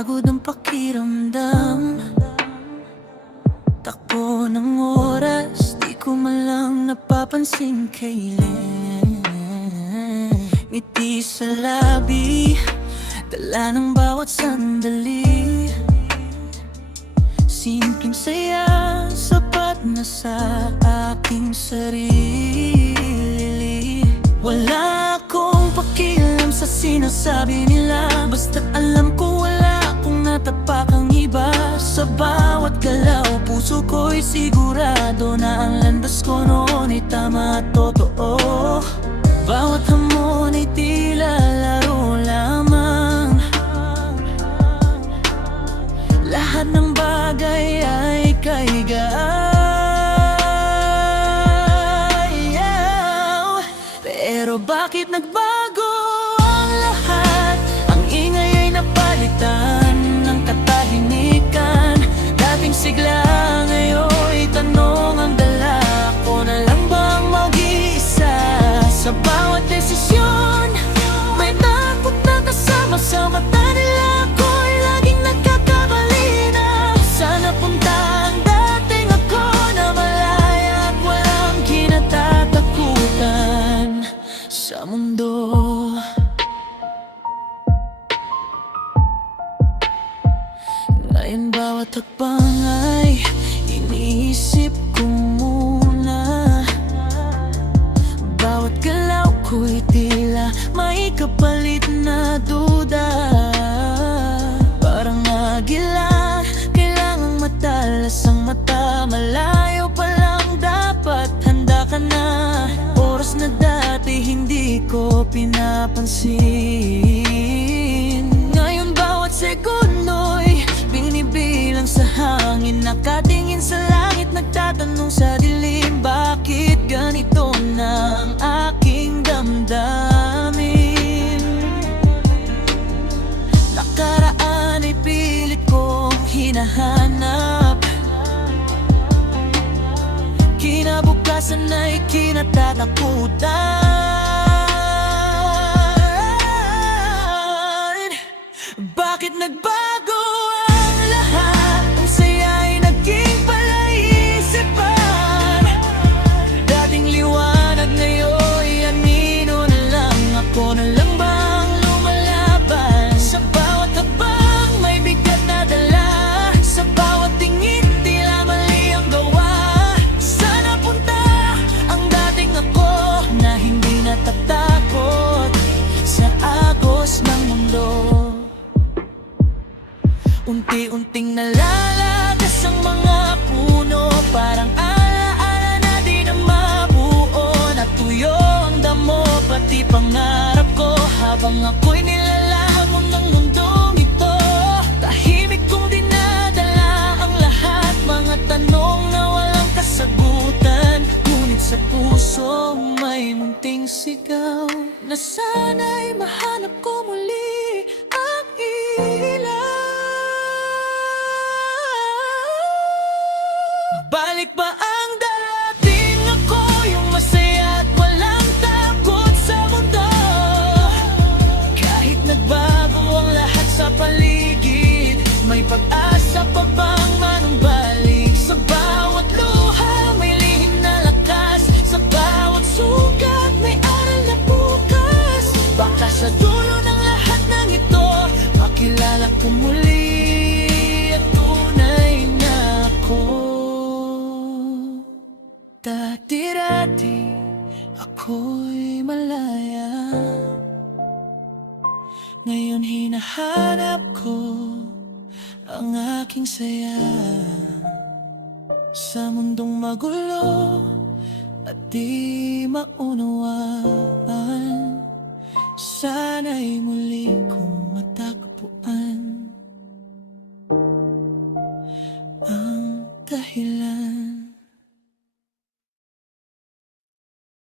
Pagod ang pakiramdam, takbo ng oras, di ko man lang napapansin kailan. Ngiti sa labi, dala ng bawat sandali. Simpleng saya, sapat na sa aking sarili. Wala akong pakialam sa sinasabi nila, basta't alam ko wala akong natapakang iba. Sa bawat galaw, puso ko'y sigurado na ang landas ko noon ay tama at totoo. Bawat hamon ay tila laro lamang, lahat ng bagay ay kaigayaw. Pero bakit nagbago ang lahat? Ang ingay ay napalitan ng katahimikan. Dating sigla, ngayon'y tanong ang dala. Ako na lang bang mag-iisa? Sa bawat desisyon, may takot na kasama sa mata nila. Ako'y laging nagkakamali na. Sana punta ang dating ako na malaya at walang kinatatakutan sa mundo. Ngayon bawat hakbang ay iniisip ko muna. Bawat galaw ko'y tila may kapalit na duda. Parang agila, kailangang matalas ang mata. Malayo pa lang dapat handa ka na. Oras na dati hindi ko pinapansin, ngayon bawat segundo'y binibilang sa hangin. Nakatingin sa langit, nagtatanong sa dilim, bakit ganito na ang aking damdamin? Nakaraan ay pilit kong hinahanap, kinabukasan ay kinatatakutan. Bakit nagbago ang lahat? Ang saya ay naging palaisipan. Dating liwanag, ngayon'y anino na lang. Ako na lang bang lumalaban? Sa bawat habang may bigat na dala, sa bawat tingin tila mali ang gawa. Sana punta ang dating ako na hindi natatakot sa agos ng mundo. Unti-unting nalalagas ang mga puno, parang alaala na di na mabuo. Natuyo ang damo, pati pangarap ko, habang ako'y nilalamon ng mundong ito. Tahimik kong dinadala ang lahat, mga tanong na walang kasagutan. Ngunit sa puso may munting sigaw na sana'y mahanap ko muli ang ilaw. Balik ba ang dating ako, yung masaya at walang takot sa mundo? Kahit nagbago ang lahat sa paligid, may pag-asa pa bang manumbalik? Sa bawat luha may lihim na lakas, sa bawat sugat may aral na bukas. Baka sa dulo ng lahat ng ito, makilala ko muli at tunay na ako. Dati-dati ako'y malaya, ngayon hinahanap ko ang aking saya. Sa mundong magulo at di maunawa,